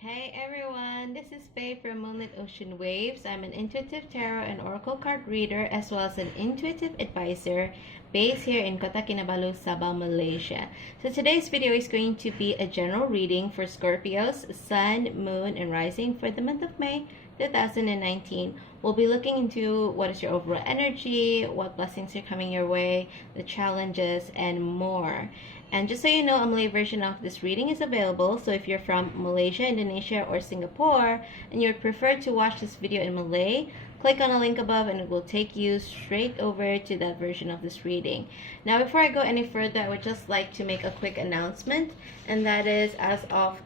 Hey everyone, this is Faye from Moonlit Ocean Waves. I'm an intuitive tarot and oracle card reader as well as an intuitive advisor based here in Kota Kinabalu, Sabah, Malaysia. So today's video is going to be a general reading for Scorpios, Sun, Moon, and Rising for the month of May 2019. We'll be looking into what is your overall energy, what blessings are coming your way, the challenges, and more. And just so you know, a Malay version of this reading is available. So if you're from Malaysia, Indonesia, or Singapore, and you'd prefer to watch this video in Malay, click on the link above and it will take you straight over to that version of this reading. Now, before I go any further, I would just like to make a quick announcement. And that is, as of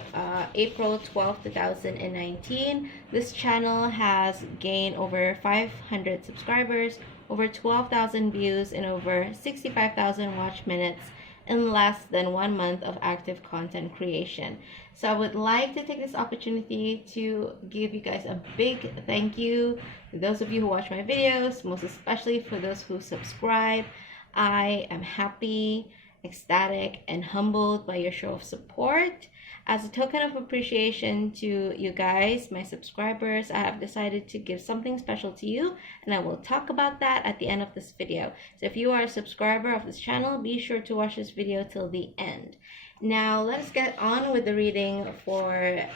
April 12, 2019, this channel has gained over 500 subscribers, over 12,000 views, and over 65,000 watch minutes in less than 1 month of active content creation. So I would like to take this opportunity to give you guys a big thank you to those of you who watch my videos, most especially for those who subscribe. I am happy, ecstatic, and humbled by your show of support. As a token of appreciation to you guys, my subscribers, I have decided to give something special to you, and I will talk about that at the end of this video. So if you are a subscriber of this channel, be sure to watch this video till the end. Now, let's get on with the reading for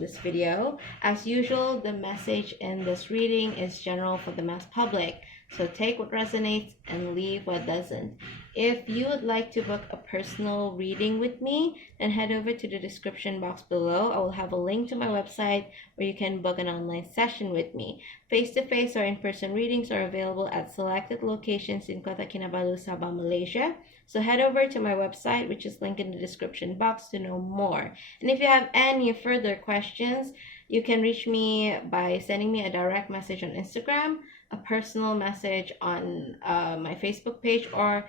this video. As usual, the message in this reading is general for the mass public. So take what resonates and leave what doesn't. If you would like to book a personal reading with me, then head over to the description box below. I will have a link to my website where you can book an online session with me. Face-to-face or in-person readings are available at selected locations in Kota Kinabalu, Sabah, Malaysia. So head over to my website, which is linked in the description box, to know more. And if you have any further questions, you can reach me by sending me a direct message on Instagram, a personal message on my Facebook page, or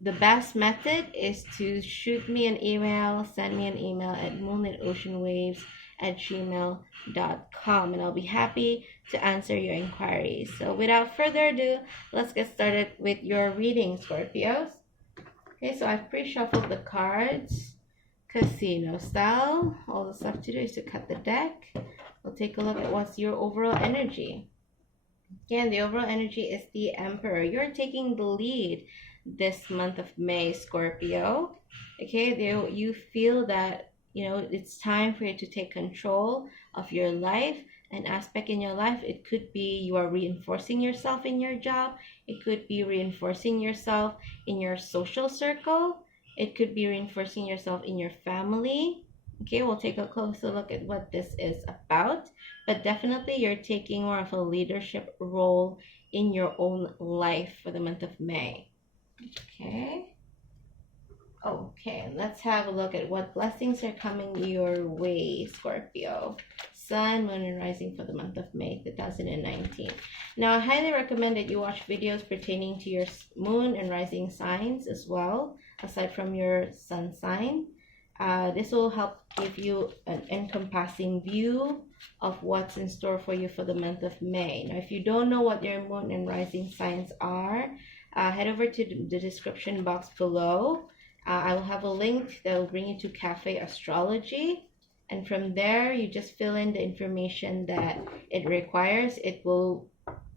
the best method is to shoot me an email, send me an email at moonlitoceanwaves@gmail.com, and I'll be happy to answer your inquiries. So without further ado, let's get started with your reading, Scorpios. Okay, so I've pre-shuffled the cards, casino style. All the stuff to do is to cut the deck. We'll take a look at what's your overall energy. Again, the overall energy is the Emperor. You're taking the lead this month of May, Scorpio. Okay, you feel that, it's time for you to take control of your life. An aspect in your life, it could be you are reinforcing yourself in your job. It could be reinforcing yourself in your social circle. It could be reinforcing yourself in your family. Okay, we'll take a closer look at what this is about. But definitely you're taking more of a leadership role in your own life for the month of May. Okay, let's have a look at what blessings are coming your way, Scorpio. Sun, Moon, and Rising for the month of May 2019. Now, I highly recommend that you watch videos pertaining to your Moon and Rising signs as well, aside from your Sun sign. This will help give you an encompassing view of what's in store for you for the month of May. Now, if you don't know what your Moon and Rising signs are, head over to the description box below. I will have a link that will bring you to Cafe Astrology. And from there, you just fill in the information that it requires. It will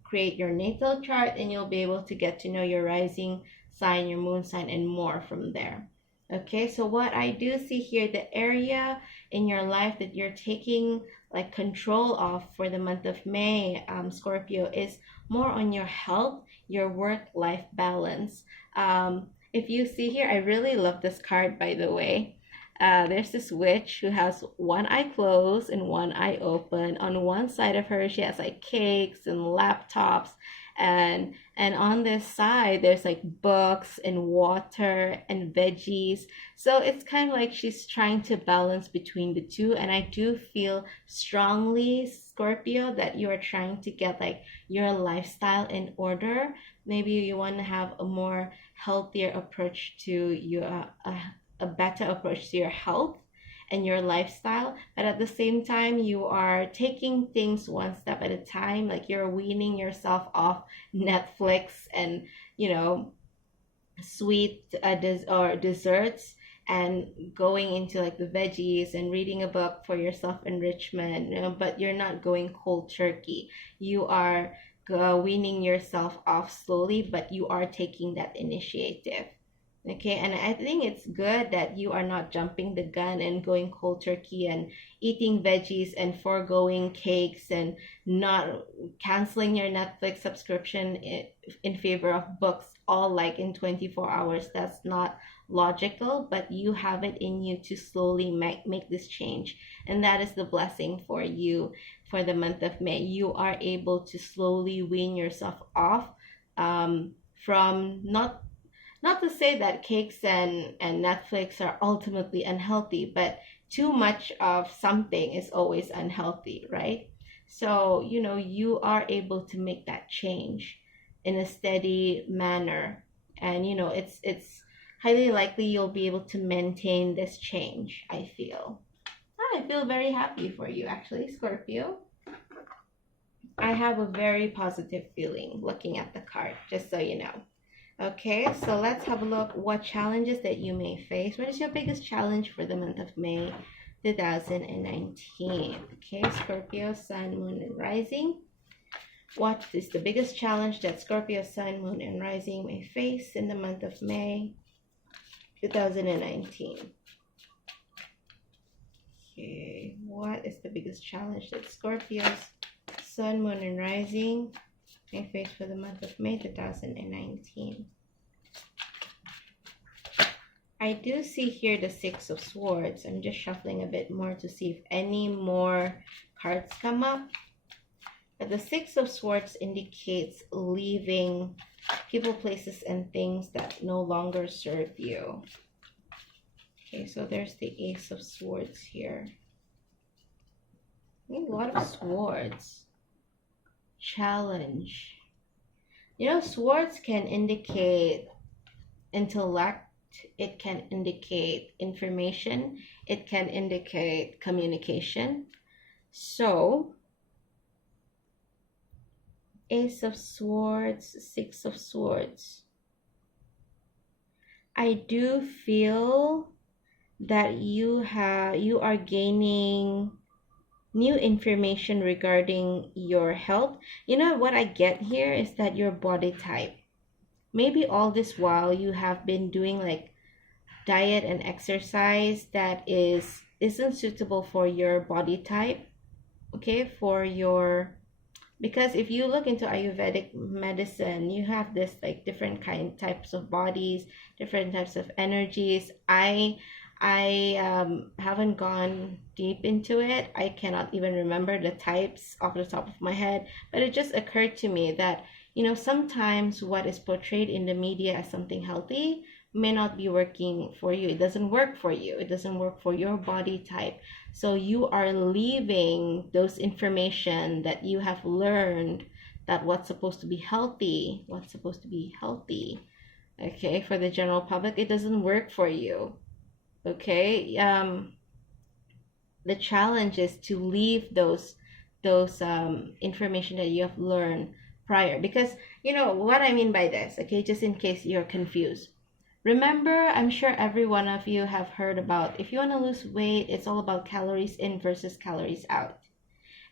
create your natal chart, and you'll be able to get to know your rising sign, your moon sign, and more from there. Okay, so what I do see here, the area in your life that you're taking like control of for the month of May, Scorpio, is more on your health, your work-life balance. If you see here, I really love this card, by the way. There's this witch who has one eye closed and one eye open. On one side of her, she has like cakes and laptops, and on this side there's like books and water and veggies. So it's kind of like she's trying to balance between the two, and I do feel strongly, Scorpio, that you are trying to get like your lifestyle in order. Maybe you want to have a more healthier approach to your a better approach to your health and your lifestyle, but at the same time you are taking things one step at a time. Like you're weaning yourself off Netflix and sweet desserts, and going into like the veggies and reading a book for your self-enrichment, but you're not going cold turkey. You are weaning yourself off slowly, but you are taking that initiative. Okay, and I think it's good that you are not jumping the gun and going cold turkey and eating veggies and foregoing cakes and not canceling your Netflix subscription in favor of books all like in 24 hours. That's not logical, but you have it in you to slowly make this change. And that is the blessing for you for the month of May. You are able to slowly wean yourself off from not to say that cakes and Netflix are ultimately unhealthy, but too much of something is always unhealthy, right? So, you are able to make that change in a steady manner. And, it's highly likely you'll be able to maintain this change, I feel. I feel very happy for you, actually, Scorpio. I have a very positive feeling looking at the card, just so you know. Okay, so let's have a look what challenges that you may face. What is your biggest challenge for the month of May 2019? Okay, Scorpio, Sun, Moon, and Rising. What is the biggest challenge that Scorpio, Sun, Moon, and Rising may face in the month of May 2019? Okay, what is the biggest challenge that Scorpios, Sun, Moon, and Rising may face for the month of May 2019? I do see here the Six of Swords. I'm just shuffling a bit more to see if any more cards come up. But the Six of Swords indicates leaving people, places, and things that no longer serve you. Okay, so there's the Ace of Swords here. A lot of swords. Challenge. Swords can indicate intellect, it can indicate information, it can indicate communication. So, Ace of Swords, Six of Swords. I do feel that you are gaining new information regarding your health. What I get here is that your body type. Maybe all this while you have been doing like diet and exercise that isn't suitable for your body type. Okay, because if you look into Ayurvedic medicine, you have this like different types of bodies, different types of energies. I haven't gone deep into it. I cannot even remember the types off the top of my head, but it just occurred to me that sometimes what is portrayed in the media as something healthy may not be working for you. It doesn't work for you. It doesn't work for your body type. So you are leaving those information that you have learned, that what's supposed to be healthy, okay, for the general public, it doesn't work for you. Okay, the challenge is to leave those information that you have learned prior, because what I mean by this, okay, just in case you're confused. Remember, I'm sure every one of you have heard about, if you want to lose weight, it's all about calories in versus calories out.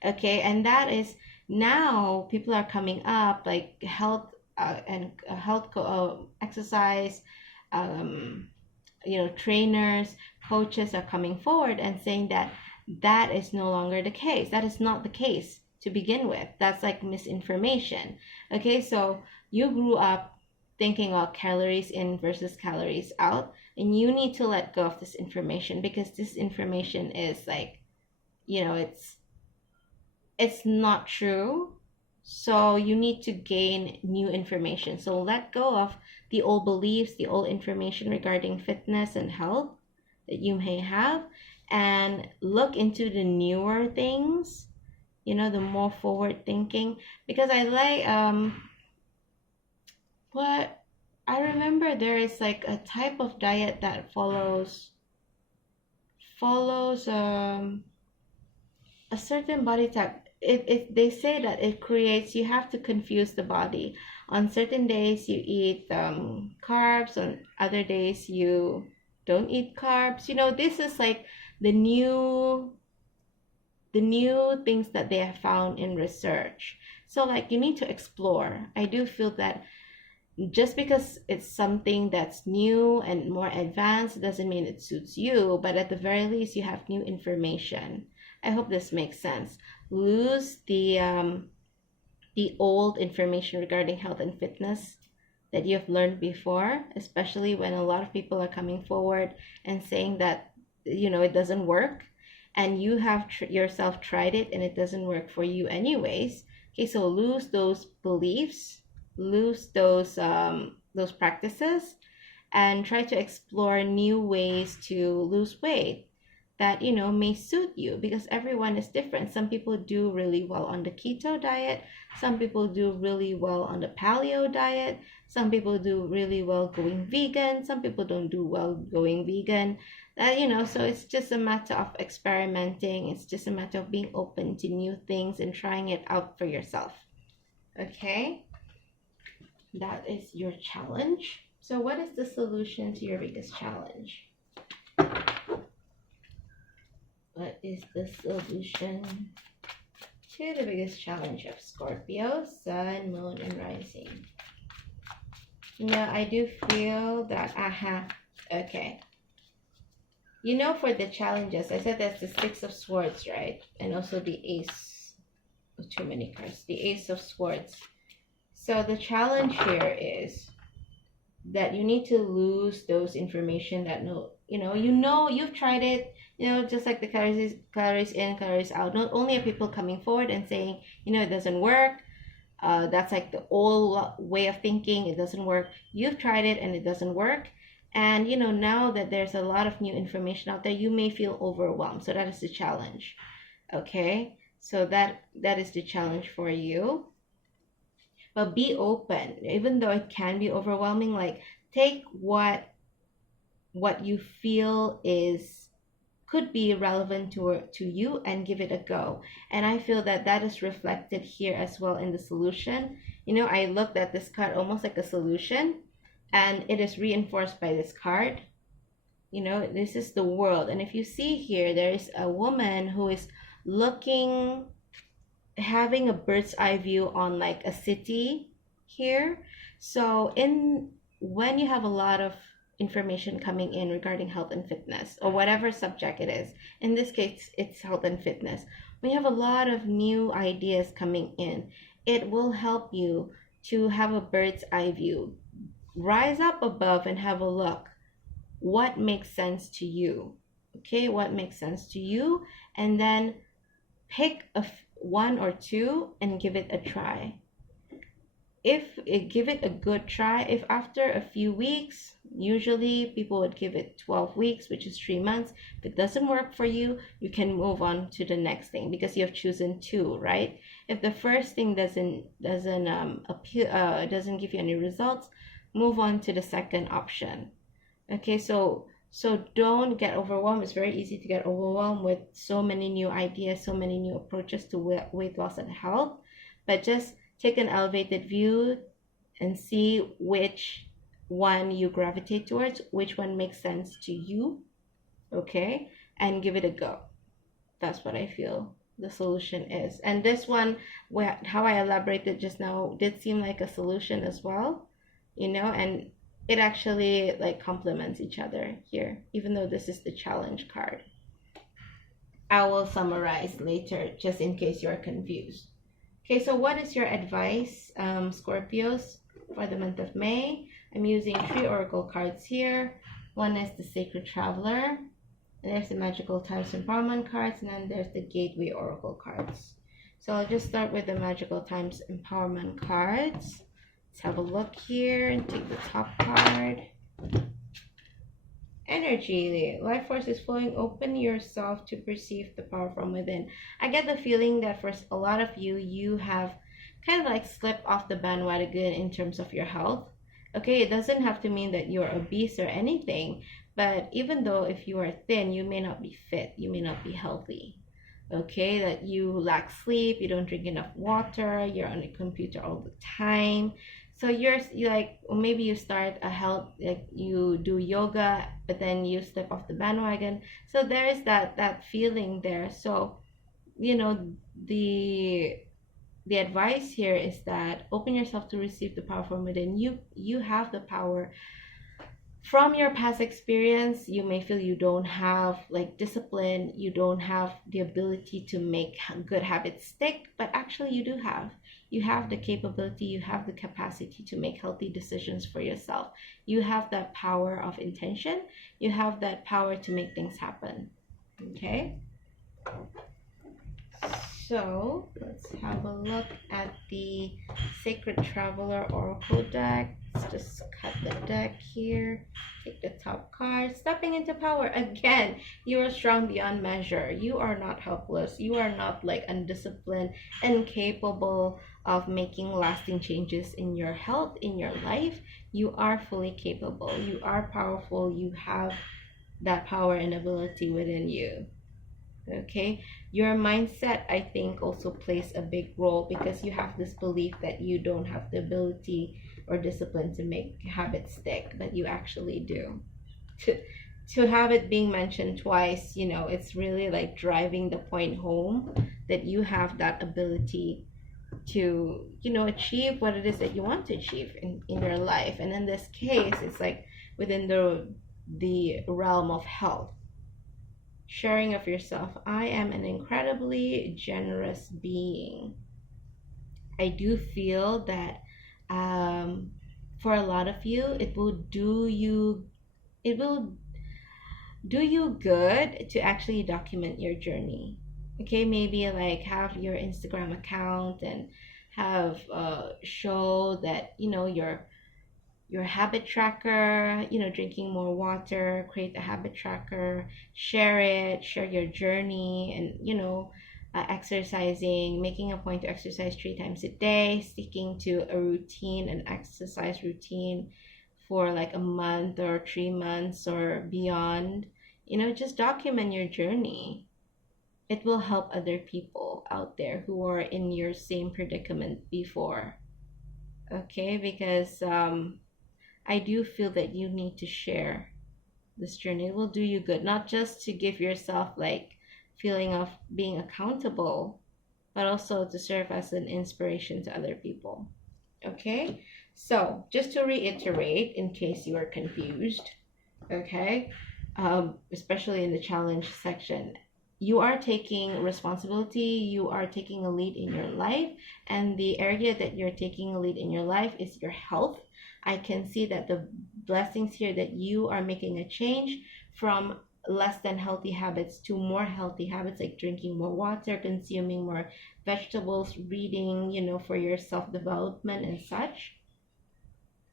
Okay, and that is now people are coming up like health and exercise, trainers, coaches are coming forward and saying that is no longer the case. That is not the case to begin with. That's like misinformation. Okay, so you grew up thinking about calories in versus calories out, and you need to let go of this information, because this information is like, it's not true. So you need to gain new information. So let go of the old beliefs, the old information regarding fitness and health that you may have, and look into the newer things, the more forward thinking. Because I like what I remember, there is like a type of diet that follows a certain body type. They say that it creates, you have to confuse the body. On certain days you eat carbs, on other days you don't eat carbs. You know, this is like the new things that they have found in research. So like you need to explore. I do feel that just because it's something that's new and more advanced doesn't mean it suits you, but at the very least you have new information. I hope this makes sense. Lose the old information regarding health and fitness that you've learned before, especially when a lot of people are coming forward and saying that, you know, it doesn't work, and you have yourself tried it and it doesn't work for you anyways. Okay, so lose those beliefs, lose those practices, and try to explore new ways to lose weight that, you know, may suit you, because everyone is different. Some people do really well on the keto diet, some people do really well on the paleo diet, some people do really well going vegan, some people don't do well going vegan. You know, so it's just a matter of experimenting, it's just a matter of being open to new things and trying it out for yourself. Okay, that is your challenge. So what is the solution to your biggest challenge? What is the solution to the biggest challenge of Scorpio, Sun, Moon, and Rising? Now, I do feel that, okay. You know, for the challenges, I said that's the Six of Swords, right? And also the Ace, too many cards, the Ace of Swords. So the challenge here is that you need to lose those information that you've tried it, you know, just like the calories in, calories out. Not only are people coming forward and saying, you know, it doesn't work, that's like the old way of thinking, it doesn't work. You've tried it and it doesn't work. And, you know, now that there's a lot of new information out there, you may feel overwhelmed. So that is the challenge. Okay, so that is the challenge for you. But be open, even though it can be overwhelming. Like, take what you feel could be relevant to you and give it a go. And I feel that is reflected here as well in the solution. You know, I looked at this card almost like a solution, and it is reinforced by this card. You know, this is the world, and if you see here, there is a woman who is having a bird's eye view on like a city here. So when you have a lot of information coming in regarding health and fitness, or whatever subject it is, in this case it's health and fitness, when you have a lot of new ideas coming in, it will help you to have a bird's eye view. Rise up above and have a look. What makes sense to you? Okay, what makes sense to you? And then pick one or two and give it a try. Give it a good try. If after a few weeks, usually people would give it 12 weeks, which is 3 months. If it doesn't work for you, you can move on to the next thing, because you have chosen two, right? If the first thing doesn't give you any results, move on to the second option. Okay, so don't get overwhelmed. It's very easy to get overwhelmed with so many new ideas, so many new approaches to weight loss and health. But just take an elevated view and see which one you gravitate towards, which one makes sense to you, okay? And give it a go. That's what I feel the solution is. And this one, how I elaborated just now, did seem like a solution as well, you know, and it actually like complements each other here, even though this is the challenge card. I will summarize later just in case you're confused. Okay, so what is your advice, Scorpios, for the month of May? I'm using 3 oracle cards here. One is the Sacred Traveler, and there's the Magical Times Empowerment cards, and then there's the Gateway oracle cards. So I'll just start with the Magical Times Empowerment cards. Let's have a look here and take the top card. Energy. Life force is flowing. Open yourself to perceive the power from within. I get the feeling that for a lot of you have kind of like slipped off the bandwagon in terms of your health. Okay, it doesn't have to mean that you're obese or anything, but even though if you are thin, you may not be fit, you may not be healthy. Okay, that you lack sleep, you don't drink enough water, you're on a computer all the time. So you like, or maybe you start a health, like you do yoga, but then you step off the bandwagon. So there is that feeling there. So you know, the the advice here is that open yourself to receive the power from within. You have the power. From your past experience, you may feel you don't have like discipline, you don't have the ability to make good habits stick, but actually you do have. You have the capability, you have the capacity to make healthy decisions for yourself. You have that power of intention, you have that power to make things happen. Okay? So let's have a look at the Sacred Traveler Oracle deck. Let's just cut the deck here. Take the top card. Stepping into power. Again, you are strong beyond measure. You are not helpless. You are not like undisciplined, incapable of making lasting changes in your health, in your life. You are fully capable. You are powerful. You have that power and ability within you. Okay, your mindset, I think, also plays a big role because you have this belief that you don't have the ability or discipline to make habits stick, but you actually do. to to have it being mentioned twice, it's really like driving the point home that you have that ability to achieve what it is that you want to achieve in your life. And in this case, it's like within the realm of health. Sharing of yourself. I am an incredibly generous being. I do feel that for a lot of you, it will do you good to actually document your journey. Okay, maybe like have your Instagram account and have show that your habit tracker, drinking more water, create a habit tracker, share your journey, and, exercising, making a point to exercise 3 times a day, sticking to a routine, an exercise routine for like a month or 3 months or beyond. Just document your journey. It will help other people out there who are in your same predicament before. Okay, because I do feel that you need to share this journey. It will do you good, not just to give yourself like feeling of being accountable, but also to serve as an inspiration to other people. Okay? So, just to reiterate in case you are confused, okay? Especially in the challenge section, you are taking responsibility, you are taking a lead in your life, and the area that you're taking a lead in your life is your health. I can see that the blessings here that you are making a change from less than healthy habits to more healthy habits, like drinking more water, consuming more vegetables, reading, for your self development and such,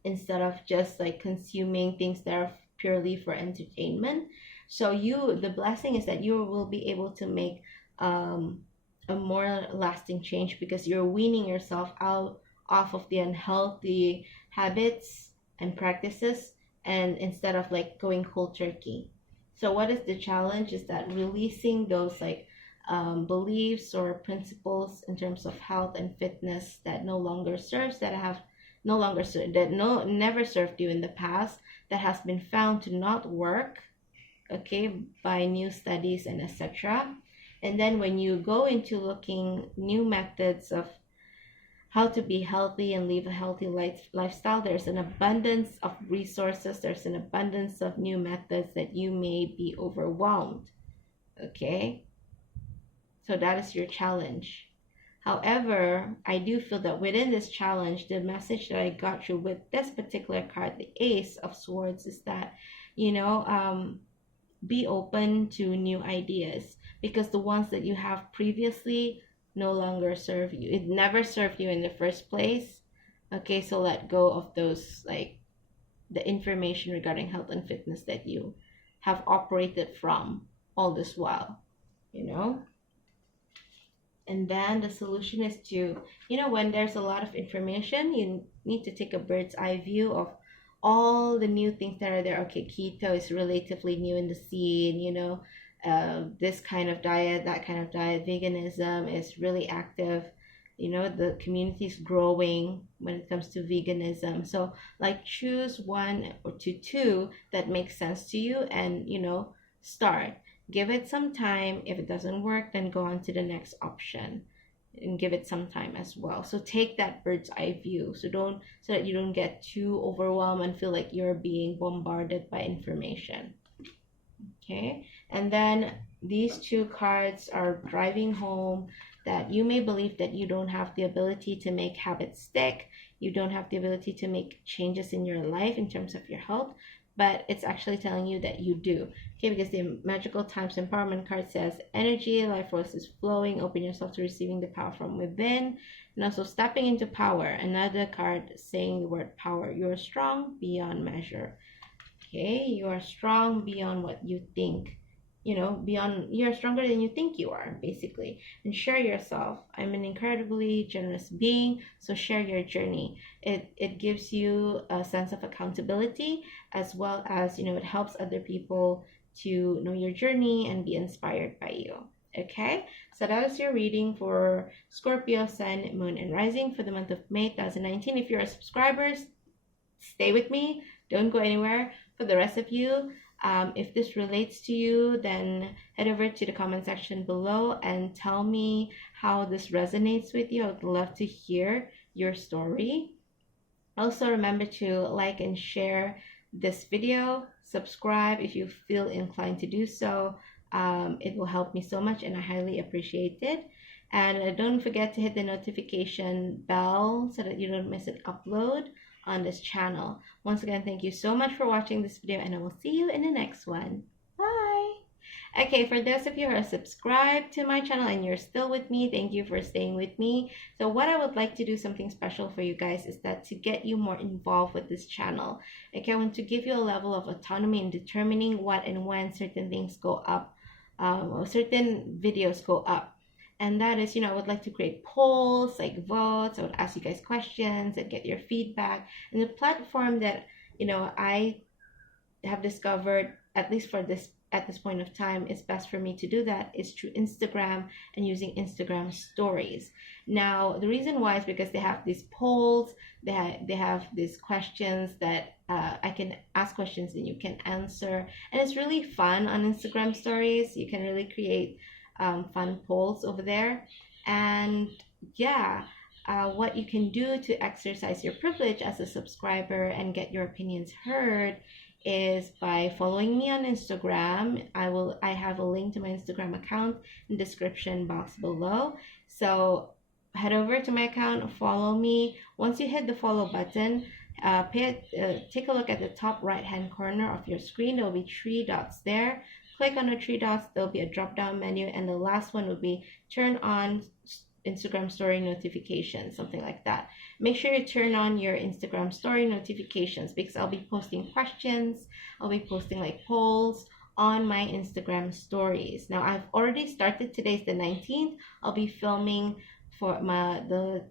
instead of just like consuming things that are purely for entertainment. So the blessing is that you will be able to make um, a more lasting change because you're weaning yourself out off of the unhealthy habits and practices, and instead of like going cold turkey. So what is the challenge is that releasing those like beliefs or principles in terms of health and fitness that no longer serves, that have no longer that no never served you in the past, that has been found to not work, okay, by new studies and etc. And then when you go into looking new methods of how to be healthy and live a healthy lifestyle, there's an abundance of resources, there's an abundance of new methods that you may be overwhelmed. Okay, so that is your challenge. However, I do feel that within this challenge, the message that I got through with this particular card, the Ace of Swords, is that, be open to new ideas because the ones that you have previously no longer serve you. It never served you in the first place. Okay, so let go of those, like the information regarding health and fitness that you have operated from all this while, you know? And then the solution is to, when there's a lot of information, you need to take a bird's eye view of all the new things that are there. Okay, keto is relatively new in the scene, this kind of diet, that kind of diet. Veganism is really active. You know, the community is growing when it comes to veganism. So like choose one or two that makes sense to you, and you know, start. Give it some time. If it doesn't work, then go on to the next option and give it some time as well. So take that bird's eye view. So that you don't get too overwhelmed and feel like you're being bombarded by information. Okay, and then these two cards are driving home that you may believe that you don't have the ability to make habits stick, you don't have the ability to make changes in your life in terms of your health, but it's actually telling you that you do. Okay, because the Magical Times Empowerment card says energy, life force is flowing, open yourself to receiving the power from within, and also stepping into power. Another card saying the word power. You're strong beyond measure. Okay, you are strong beyond what you think. You know, beyond, you're stronger than you think you are, basically. And share yourself. I'm an incredibly generous being, so share your journey. It gives you a sense of accountability, as well as, you know, it helps other people to know your journey and be inspired by you. Okay, so that is your reading for Scorpio, Sun, Moon, and Rising for the month of May 2019. If you're a subscribers, stay with me. Don't go anywhere. For the rest of you, if this relates to you, then head over to the comment section below and tell me how this resonates with you. I would love to hear your story. Also, remember to like and share this video. Subscribe if you feel inclined to do so. It will help me so much and I highly appreciate it. And don't forget to hit the notification bell so that you don't miss an upload on this channel. Once again, thank you so much for watching this video, and I will see you in the next one. Bye! Okay, for those of you who are subscribed to my channel and you're still with me, thank you for staying with me. So what I would like to do, something special for you guys, is that to get you more involved with this channel. Okay, I want to give you a level of autonomy in determining what and when certain things go up, or certain videos go up. And that is, you know, I would like to create polls, like votes. I would ask you guys questions and get your feedback. And the platform that, you know, I have discovered, at least for this at this point of time, it's best for me to do that is through Instagram and using Instagram stories. Now, the reason why is because they have these polls, they have these questions that I can ask questions and you can answer. And it's really fun on Instagram stories. You can really create fun polls over there. And yeah, what you can do to exercise your privilege as a subscriber and get your opinions heard is by following me on Instagram. I have a link to my Instagram account in the description box below. So head over to my account, follow me. Once you hit the follow button, take a look at the top right hand corner of your screen. There will be 3 dots there. Click on the 3 dots, there'll be a drop down menu, and the last one will be turn on Instagram story notifications, something like that. Make sure you turn on your Instagram story notifications because I'll be posting questions, I'll be posting like polls on my Instagram stories. Now I've already started, today's the 19th. I'll be filming for the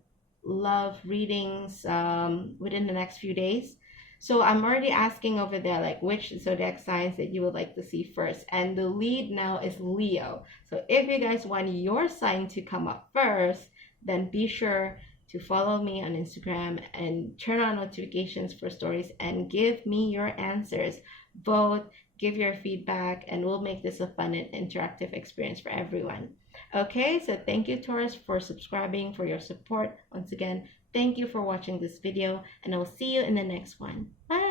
love readings within the next few days. So I'm already asking over there, like, which zodiac signs that you would like to see first. And the lead now is Leo. So if you guys want your sign to come up first, then be sure to follow me on Instagram and turn on notifications for stories and give me your answers. Vote, give your feedback, and we'll make this a fun and interactive experience for everyone. Okay, so thank you, Taurus, for subscribing, for your support. Once again, thank you for watching this video, and I will see you in the next one. Bye!